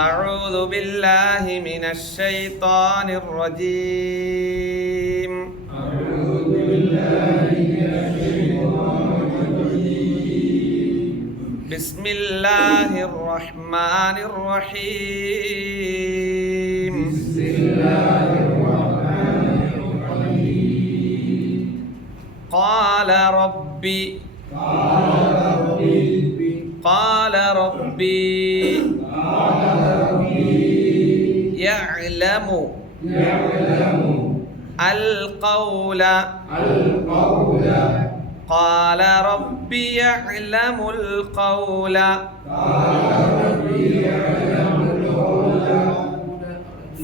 أعوذ بالله من الشيطان الرجيم. أعوذ بالله من الشيطان الرجيم. بسم الله الرحمن الرحيم. بسم الله الرحمن الرحيم. قال ربي قال ربي يعلم القول. قال ربي يعلم القول.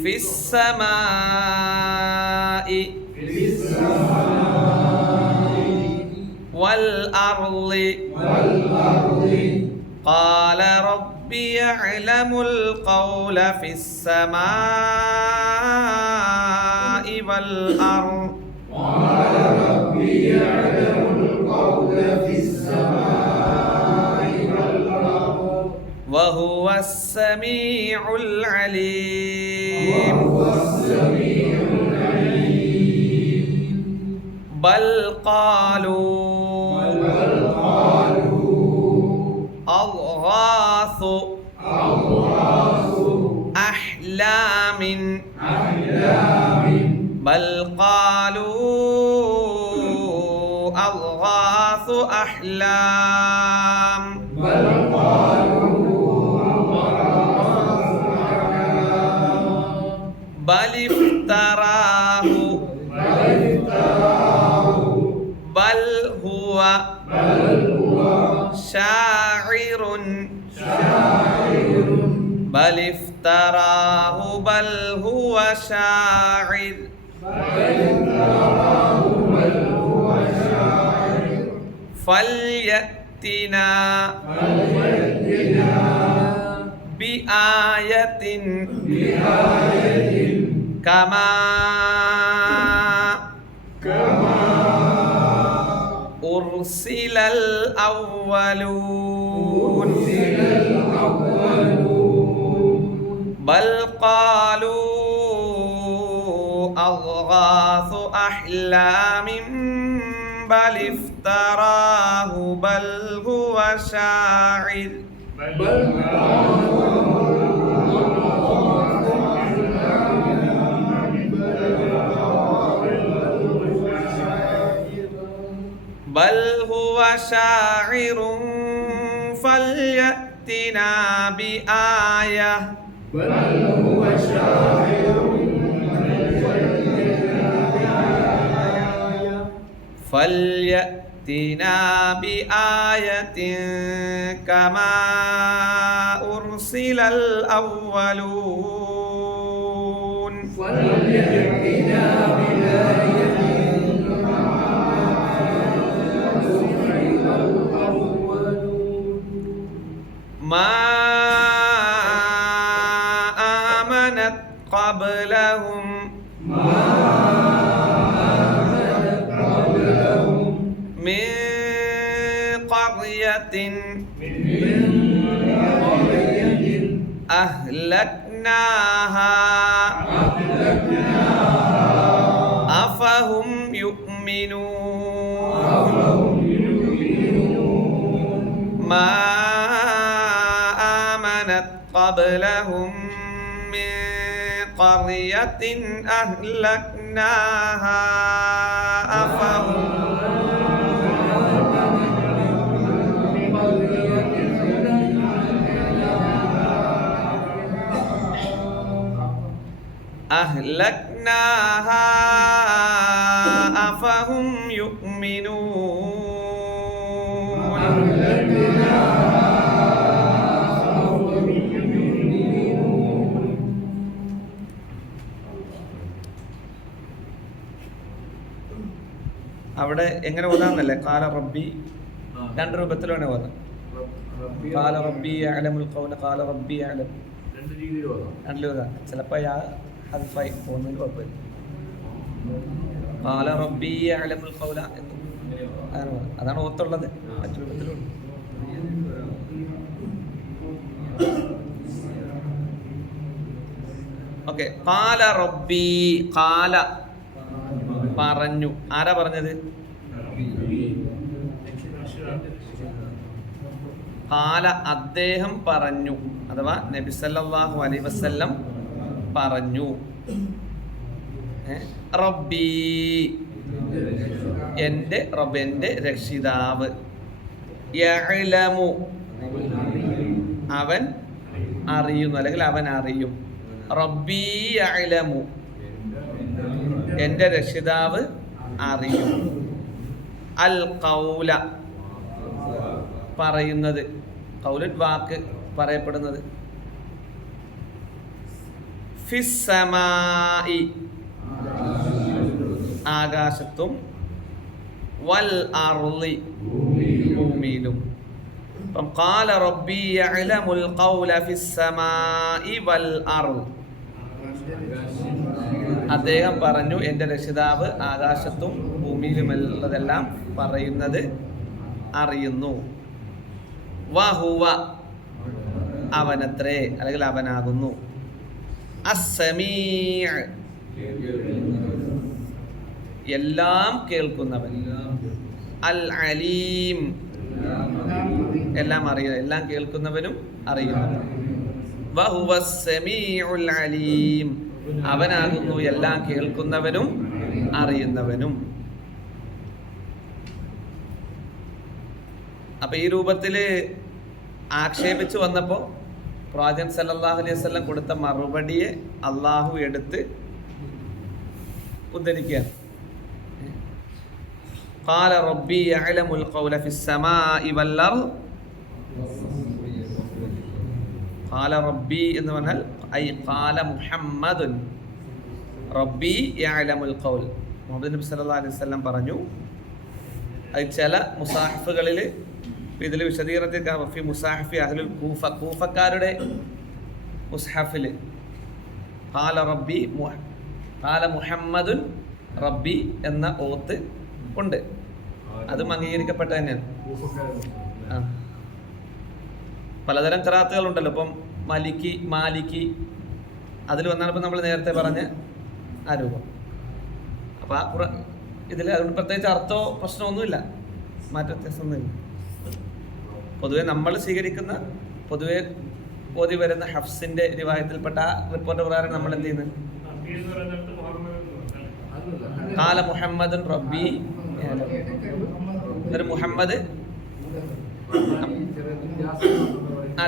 في السماء والأرض. قال ربي يعلم القول في السماء والأرض. قال ربي يعلم القول في السماء والأرض. وهو السميع العليم. بل قالوا أضغاث أحلام. بل قالوا أضغاث أحلام. بل افتراه. بل هو شاعر. بل افتراه بل هو شاعر. فليأتنا بآية كما أرسل الأولون. بل قالوا أضغاث أحلام. بل افتراه بل هو شاعر. بل هو شاعر فليأتنا بآية. فليأتنا بآية كما أرسل الأولون. ما آمنت قبلهم من قرية أهلكناها أفهم يؤمنون. ما آمنت قبلهم من قرية أهلكناها أفهم أهلكناها أفهم يؤمنون. അവിടെ എങ്ങനെ ഓതാന്നല്ലേ? കാല റബ്ബി രണ്ട് രൂപത്തിലാണ് ഓതാം. കാല റബ്ബി യഅലമുൽ ഖൗല കാല റബ്ബി യഅലം രണ്ടിലും ഓതാം. ചിലപ്പോൾ ഹദ്ഫായി പോകുന്നതിന് കുഴപ്പമില്ല. കാല റബ്ബി യഅലമുൽ ഖൗല എന്നും അതാണ് ഓത്തുള്ളത്. മറ്റു രൂപത്തിലുണ്ട്. ഓക്കെ. ഖാല റബ്ബി, ഖാല പറഞ്ഞു. ആരാ പറഞ്ഞത്? ഖാല അദ്ദേഹം പറഞ്ഞു, അഥവാ നബി സല്ലല്ലാഹു അലൈഹി വസല്ലം പറഞ്ഞു. റബ്ബി എൻ്റെ റബ്ബ്, എൻ്റെ രക്ഷിതാവ്. യഅലമു അവൻ അറിയുന്നു, അല്ലെങ്കിൽ അവൻ അറിയും. റബ്ബി യഅലമു എൻ്റെ രക്ഷിതാവ് അറിയും. അൽ ഖൗല പറയുന്നത്, ഖൗലൻ വാക്ക് പറയപ്പെടുന്നത്. ഫിസ്സമായി ആകാശത്തും, വൽ അർളി ഭൂമിയിലും. അപ്പം ഖാല റബ്ബി യഅലമുൽ ഖൗല ഫിസ്സമായി വൽ അർള്, അദ്ദേഹം പറഞ്ഞു എൻ്റെ രക്ഷിതാവ് ആകാശത്തും ഭൂമിയിലുമുള്ളതെല്ലാം പറയുന്നത് അറിയുന്നു. വഹുവ അവനത്രേ, അല്ലെങ്കിൽ അവനാകുന്നു. അസ്സമീഅ് എല്ലാം കേൾക്കുന്നവൻ. അൽ അലീം എല്ലാം അറിയുന്ന, എല്ലാം കേൾക്കുന്നവനും അറിയുന്നവനും. വഹുവ സമീഉൽ അലീം അവനാകുന്നു എല്ലാം കേൾക്കുന്നവനും അറിയുന്നവനും. അപ്പൊ ഈ രൂപത്തില് ആക്ഷേപിച്ചു വന്നപ്പോൾ പ്രവാചകൻ സല്ലല്ലാഹു അലൈഹി വസല്ലം കൊടുത്ത മറുപടിയെ അള്ളാഹു എടുത്ത് ഉദ്ധരിക്കുകയാണ്. ഖാല റബ്ബി യഅലമുൽ ഖൗല ഫിസ്സമാഇ വൽ അർള്. ഖാല റബ്ബി എന്ന് പറഞ്ഞാൽ ഐ ഖാല മുഹമ്മദുൻ റബ്ബി യഅലമുൽ ഖൗൽ, മുഹമ്മദ് നബി സല്ലല്ലാഹു അലൈഹി വസല്ലം പറഞ്ഞു. അത് ചില മുസാഹിഫുകളിൽ ഇതിൽ വിശദീകരണത്തിൽ ഫി മുസാഹിഫി അഹ്ലുൽ കൂഫ, കൂഫക്കാരുടെ മുസ്ഹഫിൽ ഖാല റബ്ബി ഖാല മുഹമ്മദുൻ റബ്ബി എന്ന ഓത്ത് ഉണ്ട്. അതും അംഗീകരിക്കപ്പെട്ട തന്നെയാണ്. പലതരം ഖിറാഅത്തുകളുണ്ടല്ലോ. ഇപ്പം മാലിക്കി അതിൽ വന്നാണ് ഇപ്പം നമ്മൾ നേരത്തെ പറഞ്ഞ ആ രൂപം. അപ്പം ആ ഇതിൽ അതുകൊണ്ട് പ്രത്യേകിച്ച് അർത്ഥമോ പ്രശ്നമൊന്നുമില്ല, മാറ്റ വ്യത്യാസമൊന്നുമില്ല. പൊതുവെ നമ്മൾ സ്വീകരിക്കുന്ന, പൊതുവെ ഓതി വരുന്ന ഹഫ്സിന്റെ റിവായത്തിൽപ്പെട്ട ആ റിപ്പോർട്ട് പ്രകാരം നമ്മൾ എന്ത് ചെയ്യുന്നത്? ഖാല മുഹമ്മദുൻ റബ്ബി, ഒരു മുഹമ്മദ്,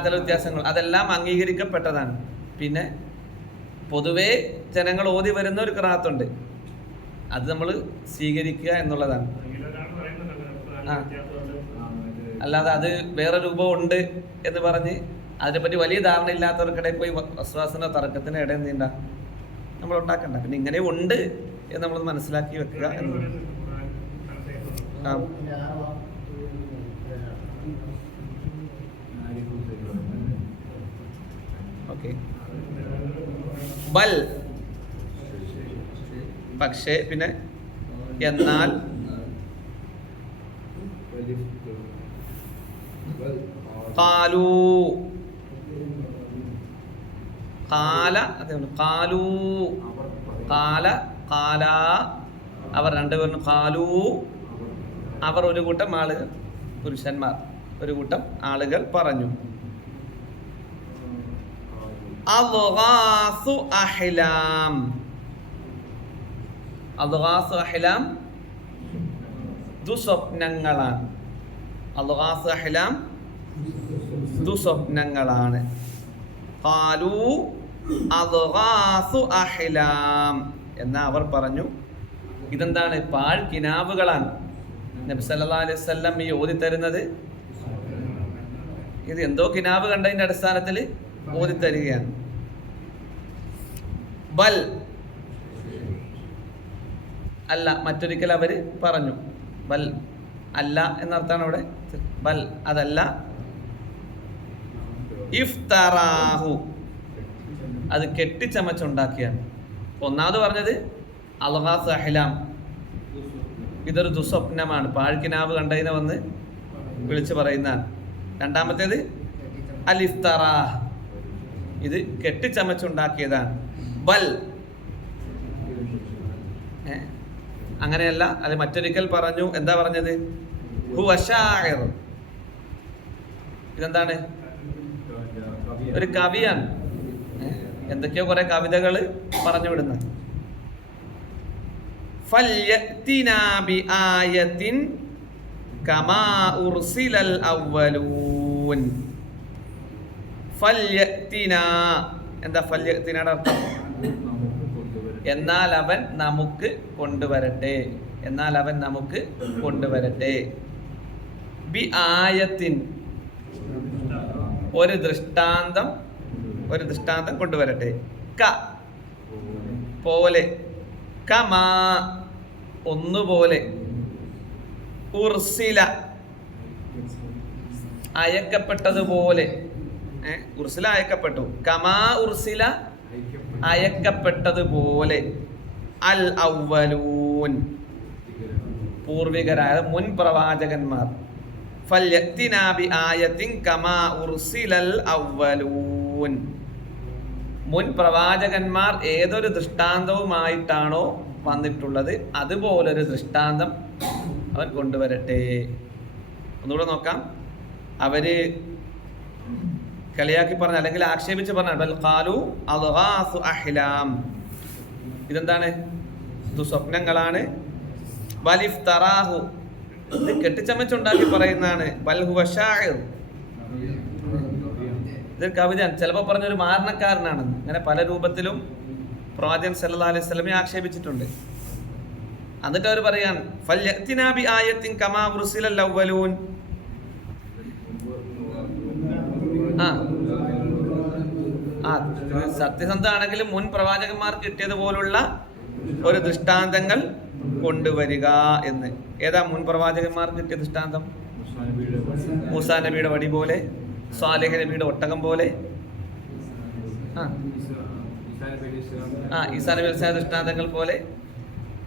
ചില വ്യത്യാസങ്ങൾ അതെല്ലാം അംഗീകരിക്കപ്പെട്ടതാണ്. പിന്നെ പൊതുവെ ജനങ്ങൾ ഓതി വരുന്ന ഒരു ഖിറാഅത്തുണ്ട്, അത് നമ്മൾ സ്വീകരിക്കുക എന്നുള്ളതാണ്. അല്ലാതെ അത് വേറെ രൂപമുണ്ട് എന്ന് പറഞ്ഞ് അതിനെപ്പറ്റി വലിയ ധാരണ ഇല്ലാത്തവർക്കിടയിൽ പോയി വസ്വാസിനോ തർക്കത്തിനോ ഇടയിൽ നീണ്ട നമ്മൾ ഉണ്ടാക്കണ്ട. പിന്നെ ഇങ്ങനെ ഉണ്ട് എന്ന് നമ്മൾ മനസ്സിലാക്കി വെക്കുക എന്നുള്ളത്. ഓക്കെ. ബൽ പക്ഷേ, പിന്നെ എന്നാൽ, ഖാലൂ ഖാല ഖാലൂ ഖാല ഖാല അവർ രണ്ടുപേരും. ഖാലൂ അവർ ഒരു കൂട്ടം ആളുകൾ, പുരുഷന്മാർ ഒരു കൂട്ടം ആളുകൾ പറഞ്ഞു. അദ്ഗാസു അഹ്ലാം, അദ്ഗാസു അഹ്ലാം ദുസ്വപ്നങ്ങളാണ്. അദ്ഗാസു അഹ്ലാം ദുസ്വപ്നങ്ങളാണ്. ഖാലൂ അദ്ഗാസു അഹ്ലാം എന്നാ അവർ പറഞ്ഞു. ഇതെന്താണ്? പാഴ് കിനാവുകളാണ് നബി സല്ലല്ലാഹു അലൈഹി വസല്ലം ഈ ഓതി തരുന്നത്. ഇത് എന്തോ കിനാവ് കണ്ടതിന്റെ അടിസ്ഥാനത്തിൽ ഓതി തരികയാണ്. ബൽ അല്ല, മറ്റൊരിക്കൽ അവർ പറഞ്ഞു. ബൽ അല്ല എന്നർത്ഥമാണ് അവിടെ. ബൽ അതല്ല. ഇഫ്തറാഹു അത് കെട്ടിച്ചമച്ചുണ്ടാക്കിയാണ്. ഒന്നാമത് പറഞ്ഞത് അൽഗാസ് അഹ്ലാം, ഇതൊരു ദുസ്വപ്നമാണ്, പാഴ്ക്കിനാവ് കണ്ടതിനെ വന്ന് വിളിച്ചു പറയുന്നതാണ്. രണ്ടാമത്തേത് അൽ ഇഫ്തറാഹ്, ഇത് കെട്ടിച്ചമച്ചുണ്ടാക്കിയതാണ്. ബൽ. അങ്ങനെയല്ല, അത് മറ്റൊരിക്കൽ പറഞ്ഞു. എന്താ പറഞ്ഞത്? ഹുവ ശാഇർ. ഇതെന്താണ്? ഒരു കവിയാണ്. എന്തൊക്കെയോ കുറെ കവിതകൾ പറഞ്ഞു വിടുന്ന. ഫൽയഅ്തിനാ ബിആയത്തിൻ കമാ ഉർസിലൽ അവ്വലൂൻ. ഫൽയഅ്തിനാ, എന്താ ഫൽയഅ്തിനയുടെ അർത്ഥം? എന്നാൽ അവൻ നമുക്ക് കൊണ്ടുവരട്ടെ, എന്നാൽ അവൻ നമുക്ക് കൊണ്ടുവരട്ടെ. ബി ആയത്തിൻ, ഒരു ദൃഷ്ടാന്തം, ഒരു ദൃഷ്ടാന്തം കൊണ്ടുവരട്ടെ. ക പോലെ, കമാ ഒന്നുപോലെ, ഉർസില അയക്കപ്പെട്ടതുപോലെ. ഉർസില അയക്കപ്പെട്ടു. കമാ ഉർസില അയക്കപ്പെട്ടതുപോലെ. അൽ അവ്വലൂൻ പൂർവികരായ മുൻ പ്രവാചകന്മാർ. ഫൽയഅ്തിനാ ബിആയത്തിൻ കമാ ഉർസിലൽ അവ്വലൂൻ. മുൻ പ്രവാചകന്മാർ ഏതൊരു ദൃഷ്ടാന്തവുമായിട്ടാണോ വന്നിട്ടുള്ളത് അതുപോലൊരു ദൃഷ്ടാന്തം അവൻ കൊണ്ടുവരട്ടെ. ഒന്നുകൂടെ നോക്കാം. അവര് കളിയാക്കി പറഞ്ഞ, അല്ലെങ്കിൽ ആക്ഷേപിച്ച് പറഞ്ഞ ബൽ ഖാലു അദ്ഗാസു അഹ്ലാം. ഇതെന്താണ്? ഇത് സ്വപ്നങ്ങളാണ്. ബലിഫ്തറാഹു, ഇത് കെട്ടിച്ചമച്ചുണ്ടാക്കി പറയുന്നതാണ്. ബൽ ഹുവ ശാഇർ, ഇത് കവിതയാണ്. ചിലപ്പോൾ പറഞ്ഞൊരു മാരണക്കാരനാണ്. അങ്ങനെ പല രൂപത്തിലും പ്രവാചകൻ സല്ലല്ലാഹു അലൈഹി വസല്ലമയെ ആക്ഷേപിച്ചിട്ടുണ്ട്. എന്നിട്ട് അവർ പറയാണ് ഫൽയഅ്തിനാ ബിആയത്തിൻ കമാ ഉർസിലൽ അവ്വലൂൻ. സത്യസന്ധമാണെങ്കിലും മുൻ പ്രവാചകന്മാർക്ക് കിട്ടിയതുപോലുള്ള ഒരു ദൃഷ്ടാന്തങ്ങൾ കൊണ്ടുവരിക എന്ന്. ഏതാ മുൻ പ്രവാചകന്മാർക്ക് കിട്ടിയ ദൃഷ്ടാന്തം? മൂസാ നബിയുടെ വടി പോലെ, സ്വാലിഹ് നബിയുടെ ഒട്ടകം പോലെ, ഈസാ നബി അലൈഹി ദൃഷ്ടാന്തങ്ങൾ പോലെ.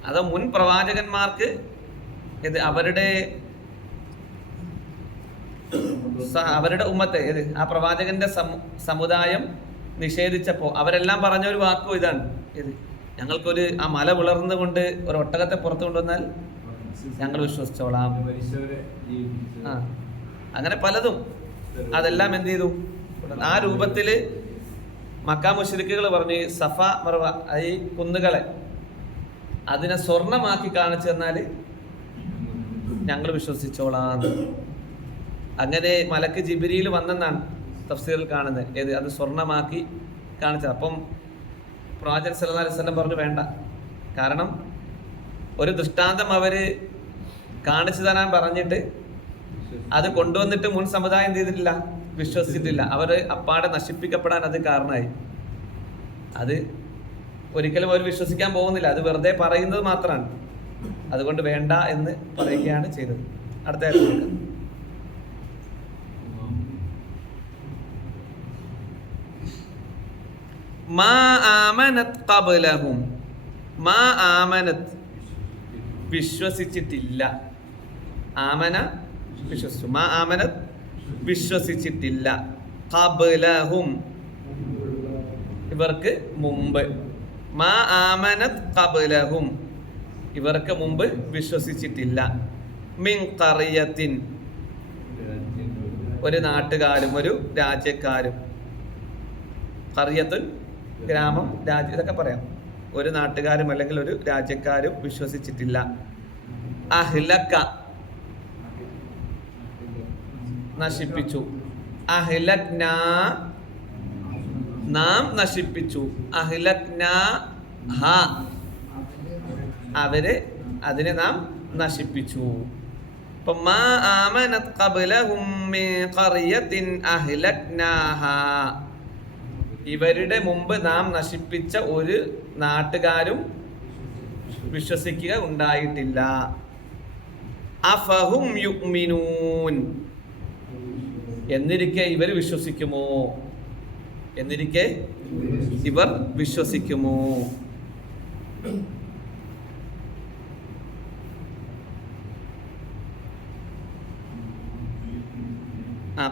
അത് മുൻ പ്രവാചകന്മാർക്ക് ഇത് അവരുടെ ഉമ്മത്തെ, ഏത് ആ പ്രവാചകന്റെ സമുദായം നിഷേധിച്ചപ്പോൾ അവരെല്ലാം പറഞ്ഞ ഒരു വാക്കും ഇതാണ്. ഇത് ഞങ്ങൾക്കൊരു ആ മല പിളർന്നുകൊണ്ട് ഒരു ഒട്ടകത്തെ പുറത്തു കൊണ്ടുവന്നാൽ ഞങ്ങൾ വിശ്വസിച്ചോളാം. അങ്ങനെ പലതും. അതെല്ലാം എന്ത് ചെയ്തു? ആ രൂപത്തില് മക്കാ മുശ്രിക്കുകൾ പറഞ്ഞു സഫ മർവ, ഈ കുന്നുകളെ അതിനെ സ്വർണമാക്കി കാണിച്ചു തന്നാല് ഞങ്ങൾ വിശ്വസിച്ചോളാം. അങ്ങനെ മലക്ക് ജിബ്രീൽ വന്നെന്നാണ് തഫ്സീറിൽ കാണുന്നത്. ഏത്? അത് സ്വർണമാക്കി കാണിച്ചത്. അപ്പം പ്രവാചകൻ സല്ലല്ലാഹു അലൈഹി വസല്ലം പറഞ്ഞു വേണ്ട. കാരണം ഒരു ദൃഷ്ടാന്തം അവര് കാണിച്ചു തരാൻ പറഞ്ഞിട്ട് അത് കൊണ്ടുവന്നിട്ട് മുൻ സമുദായം ചെയ്തിട്ടില്ല, വിശ്വസിച്ചിട്ടില്ല. അവർ അപ്പാടെ നശിപ്പിക്കപ്പെടാൻ അത് കാരണമായി. അത് ഒരിക്കലും അവർ വിശ്വസിക്കാൻ പോകുന്നില്ല. അത് വെറുതെ പറയുന്നത് മാത്രമാണ്. അതുകൊണ്ട് വേണ്ട എന്ന് പറയുകയാണ് ചെയ്തത്. അടുത്ത ആയത്ത് മാ ആമനത് ഖബ്ലഹും, മാ ആമനത് വിശ്വസിച്ചിട്ടില്ല. ആമന വിശ്വസിച്ചു, മാ ആമനത് വിശ്വസിച്ചിട്ടില്ല. ഖബ്ലഹും ഇവർക്ക് മുമ്പ്, മാ ആമനത് ഖബ്ലഹും ഇവർക്ക് മുമ്പ് വിശ്വസിച്ചിട്ടില്ല. മിൻ ഖറിയത്തിൻ ഒരു നാട്ടുകാരും ഒരു രാജ്യക്കാരും. ഖറിയത്തുൻ ഗ്രാമം, രാജ്യം, ഇതൊക്കെ പറയാം. ഒരു നാട്ടുകാരും അല്ലെങ്കിൽ ഒരു രാജ്യക്കാരും വിശ്വസിച്ചിട്ടില്ല. അഹ്ലക നശിപ്പിച്ചു. അഹ്ലക്ന നാം നശിപ്പിച്ചു. അഹ്ലക്ന ഹ അവര്, അതിനെ നാം നശിപ്പിച്ചു. ഇപ്പൊ മാ ആമനത് ഖബ്ലഹും മിൻ ഖറിയത്തിൻ അഹ്ലക്നാഹ ഇവരുടെ മുമ്പ് നാം നശിപ്പിച്ച ഒരു നാട്ടുകാരും വിശ്വസിക്കുക ഉണ്ടായിട്ടില്ല. അഫഹും യുഅ്മിനൂൻ എന്നിരിക്കെ ഇവർ വിശ്വസിക്കുമോ? എന്നിരിക്കെ ഇവർ വിശ്വസിക്കുമോ?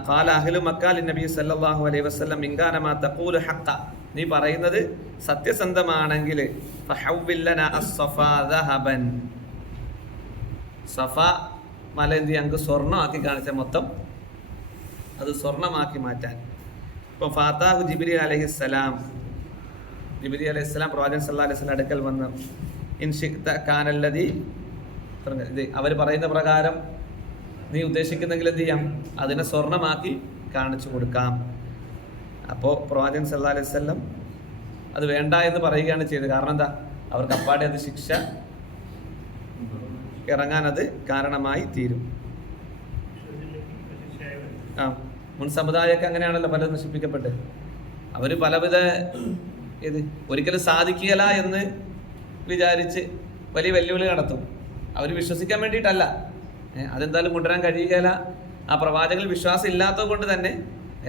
ഖാല അഹ്ലു മക്ക ലിന്നബി സല്ലല്ലാഹു അലൈഹി വസല്ലം ഇൻ കാന മാ തഖൂലു ഹഖ്ഖ, നീ പറയുന്നത് സത്യസന്ധമാണെങ്കിൽ ഫഹവ്വിൽ ലനാ അസ്സഫാ ദഹബൻ, സഫ മല എന്ത് ഞങ്ങൾക്ക് സ്വർണ്ണമാക്കി കാണിച്ച മൊത്തം അത് സ്വർണ്ണമാക്കി മാറ്റാൻ. ഇപ്പോൾ ഫാത്താഹു ജിബ്രീൽ അലൈഹിസ്സലാം, ജിബ്രീൽ അലൈഹിസ്സലാം പ്രവാചകൻ സല്ലല്ലാഹു അലൈഹി വസല്ലം അടുക്കൽ വന്ന് ഇൻ ശിഖ്ത കാനല്ലദി, അവർ പറയുന്ന പ്രകാരം നീ ഉദ്ദേശിക്കുന്നെങ്കിൽ എന്ത് ചെയ്യാം, അതിനെ സ്വർണ്ണമാക്കി കാണിച്ചു കൊടുക്കാം. അപ്പോൾ പ്രവാചകൻ സല്ലല്ലാഹു അലൈഹി വസല്ലം അത് വേണ്ട എന്ന് പറയുകയാണ് ചെയ്തത്. കാരണം എന്താ, അവർക്ക് അപ്പാടെ അത് ശിക്ഷ ഇറങ്ങാൻ അത് കാരണമായി തീരും. മുൻ സമുദായമൊക്കെ അങ്ങനെയാണല്ലോ പലതും നശിപ്പിക്കപ്പെട്ട്. അവർ പലവിധ ഒരിക്കലും സാധിക്കുകയില്ല എന്ന് വിചാരിച്ച് വലിയ വെല്ലുവിളി നടത്തും. അവർ വിശ്വസിക്കാൻ വേണ്ടിയിട്ടല്ല, അതെന്തായാലും കൊണ്ടുവരാൻ കഴിയുകയില്ല. ആ പ്രവാചകനിൽ വിശ്വാസം ഇല്ലാത്തത് കൊണ്ട് തന്നെ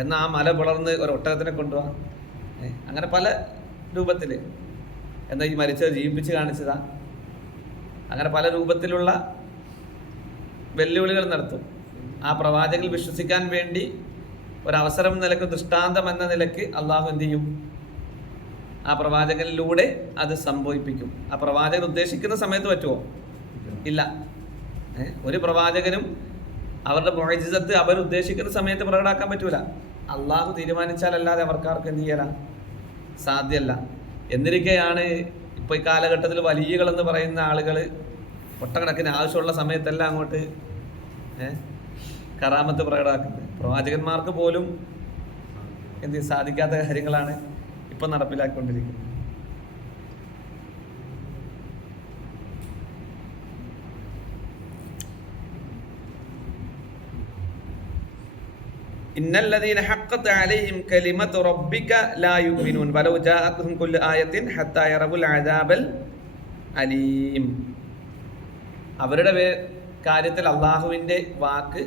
എന്നാൽ ആ മല പിളർന്ന് ഒരു ഒട്ടകത്തിനെ കൊണ്ടുപോകാം, അങ്ങനെ പല രൂപത്തിൽ എന്താ ഈ മരിച്ചത് ജീവിപ്പിച്ച് കാണിച്ചതാ, അങ്ങനെ പല രൂപത്തിലുള്ള വെല്ലുവിളികൾ നടത്തും. ആ പ്രവാചകനിൽ വിശ്വസിക്കാൻ വേണ്ടി ഒരവസരം നിലക്ക്, ദൃഷ്ടാന്തം എന്ന നിലക്ക് അള്ളാഹു എന്ത് ചെയ്യും, ആ പ്രവാചകനിലൂടെ അത് സംഭവിപ്പിക്കും. ആ പ്രവാചകൻ ഉദ്ദേശിക്കുന്ന സമയത്ത് പറ്റുമോ? ഇല്ല. ഒരു പ്രവാചകനും അവരുടെ മുഅ്ജിസത്ത് അവരുദ്ദേശിക്കുന്ന സമയത്ത് പ്രകടമാക്കാൻ പറ്റൂല. അള്ളാഹു തീരുമാനിച്ചാലല്ലാതെ അവർക്കാർക്ക് എന്ത് ചെയ്യാല, സാധ്യമല്ല. എന്നിരിക്കെയാണ് ഇപ്പോൾ ഈ കാലഘട്ടത്തിൽ വലിയകളെന്ന് പറയുന്ന ആളുകൾ ഒട്ടക്കണക്കിന് ആവശ്യമുള്ള സമയത്തെല്ലാം അങ്ങോട്ട് കറാമത്ത് പ്രകടമാക്കുന്നത്. പ്രവാചകന്മാർക്ക് പോലും സാധിക്കാത്ത കാര്യങ്ങളാണ് ഇപ്പം നടപ്പിലാക്കിക്കൊണ്ടിരിക്കുന്നത്. ഇന്നല്ലദീന ഹഖ്ഖത് അലൈഹിം കലിമതു റബ്ബിക ലാ യുഅ്മിനൂൻ വലൗ ജാഅത്തുഹും കുല്ലു ആയത്തിൻ ഹത്താ യറവുൽ അദാബൽ അലീം. അവരുടെ കാര്യത്തിൽ അള്ളാഹുവിൻ്റെ വാക്ക്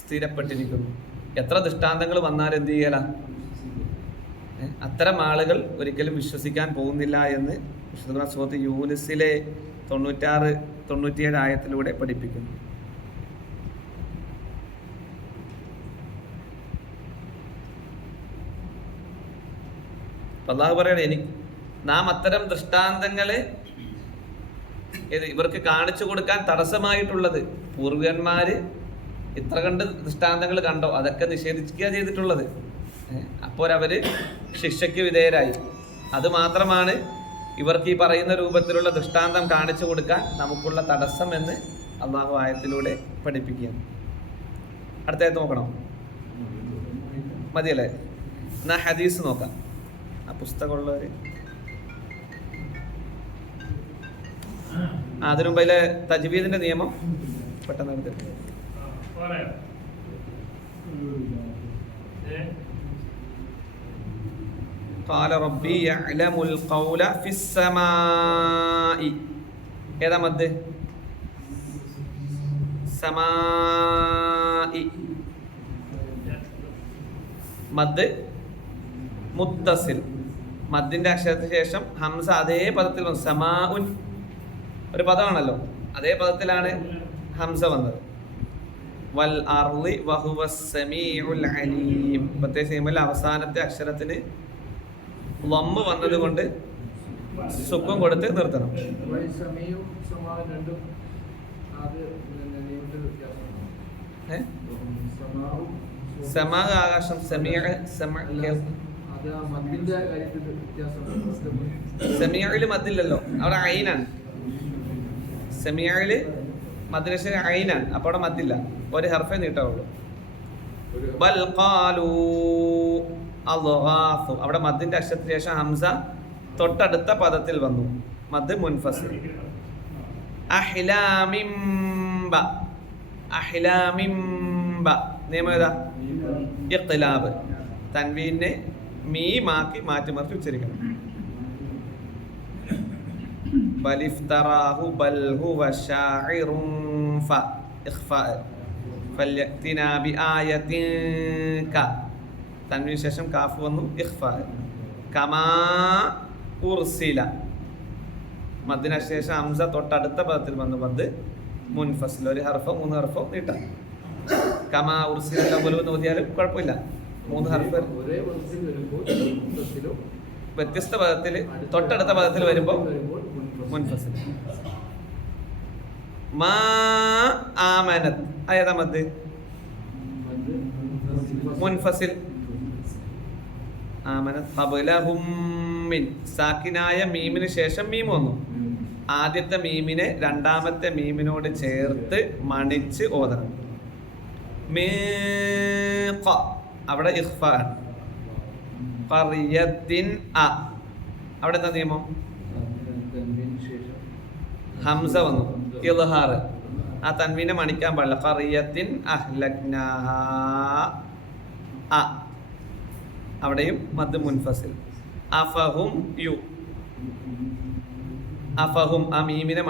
സ്ഥിരപ്പെട്ടിരിക്കുന്നു. എത്ര ദൃഷ്ടാന്തങ്ങൾ വന്നാലും എന്ത് ചെയ്യല, അത്തരം ആളുകൾ ഒരിക്കലും വിശ്വസിക്കാൻ പോകുന്നില്ല എന്ന് വിശുദ്ധ സൂറത്ത് യൂനുസിലെ 96-97 ആയത്തിലൂടെ പഠിപ്പിക്കുന്നു. അള്ളാഹു പറയണേ, നാം അത്തരം ദൃഷ്ടാന്തങ്ങളെ ഇവർക്ക് കാണിച്ചു കൊടുക്കാൻ തടസ്സമായിട്ടുള്ളത്, പൂർവികന്മാര് ഇത്ര കണ്ട് ദൃഷ്ടാന്തങ്ങൾ കണ്ടോ അതൊക്കെ നിഷേധിക്കുക ചെയ്തിട്ടുള്ളത്. അപ്പോൾ അവര് ശിക്ഷയ്ക്ക് വിധേയരായി. അതുമാത്രമാണ് ഇവർക്ക് ഈ പറയുന്ന രൂപത്തിലുള്ള ദൃഷ്ടാന്തം കാണിച്ചു കൊടുക്കാൻ നമുക്കുള്ള തടസ്സം എന്ന് അള്ളാഹു ആയത്തിലൂടെ പഠിപ്പിക്കുകയാണ്. അടുത്തായത് നോക്കണം, മതിയല്ലേ? എന്നാ ഹദീസ് നോക്കാം. ആ പുസ്തകമുള്ളവര് അതിനു മുമ്പ് അതിലെ തജ്വീദിന്റെ നിയമം പെട്ടെന്ന് എടുത്തിട്ട് قال ربي يعلم القول في السماء. ഏതാ മദ്? സമാഇ. മദ് മുത്തസിൽ. മദ്ദിന്റെ അക്ഷരത്തിന് ശേഷം ഹംസ അതേ പദത്തിൽ വന്നു. സമാഉൻ ഒരു പദമാണല്ലോ, അതേ പദത്തിലാണ് ഹംസ വന്നത്. വൽ അർളി വഹുവസ് സമീഉൽ അലീം. പ്രത്യേകിച്ച് അവസാനത്തെ അക്ഷരത്തിന് ലമ്മ് വന്നത് കൊണ്ട് സുക്കം കൊടുത്ത് നിർത്തണം. സമാ ആകാശം, സമീഇല് മദ്ദില്ലല്ലോ, അവിടെ ഐനാണ്. സമീഇല് മദ്രസ ഐനാണ്, അപ്പോൾ അവിടെ മദ്ദില്ല, ഒരു ഹർഫേ നീട്ടാവുള്ളൂ. ബൽ ഖാലൂ അൽഗാസു, അവിടെ മദ്ദിന്റെ അക്ഷരത്തിന് ശേഷം ഹംസ തൊട്ടടുത്ത പദത്തിൽ വന്നു, മദ് മുൻഫസിൽ. അഹ്ലാമിംബ, അഹ്ലാമിംബ നിയമം ഏതാ? ഇഖ്തിലാബ്. തൻവീനെ മീമാക്കി മാറ്റിമറിച്ച് ഉച്ചരിക്കണം. ബലിഫ്തറാഹു ബൽ ഹുവ ശാഇറുൻ ഫ ഇഖ്ഫാ ഫൽയഅ്തിനാ ബിആയത്തിൻ ക. തൻവീന് ശേഷം കാഫ് വന്നു, ഇഖ്ഫാ. കമാ ഉർസില, മദ്ദിന് ശേഷം ഹംസ തൊട്ടടുത്ത പദത്തിൽ വന്നു, മദ് മുൻഫസിൽ. ഒരു ഹർഫോ 3 ഹർഫോ നീട്ടാം. കമാ ഉർസിലൽ അവ്വലു എന്ന് ഓതിയാലും കുഴപ്പമില്ല. 3 ഹർഫ് ഒരേ വസ്തുവിൽ വരുമ്പോൾ മുൻഫസിലോ വ്യത്യസ്ത പദത്തിൽ തൊട്ടടുത്ത പദത്തിൽ വരുമ്പോൾ മുൻഫസിൽ. മാ ആമനത് ഏതാ മദ്? മുൻഫസിൽ. ആമനത് ഖബലഹും മിൻ സാക്കിനായ മീമിന് ശേഷം മീം വന്നു. ആദ്യത്തെ മീമിനെ രണ്ടാമത്തെ മീമിനോട് ചേർത്ത് മണിച്ച് ഓതണം. മീഖ അവിടെ ഇഖ്ഫ ആണ്. ഖറിയത്തിൻ അ അവിടെ എന്താ നിയമം? ഹംസ വന്നു, ഇദ്ഹാർ. ആ തൻവീനെ മണിക്കാൻ പാടില്ല. ഖറിയത്തിൻ അഹ്ലക്നാഹാ അ അവിടെയും മദ് മുൻഫസിൽ. അഫഹും യു അഫഹും ആ മീമിനെ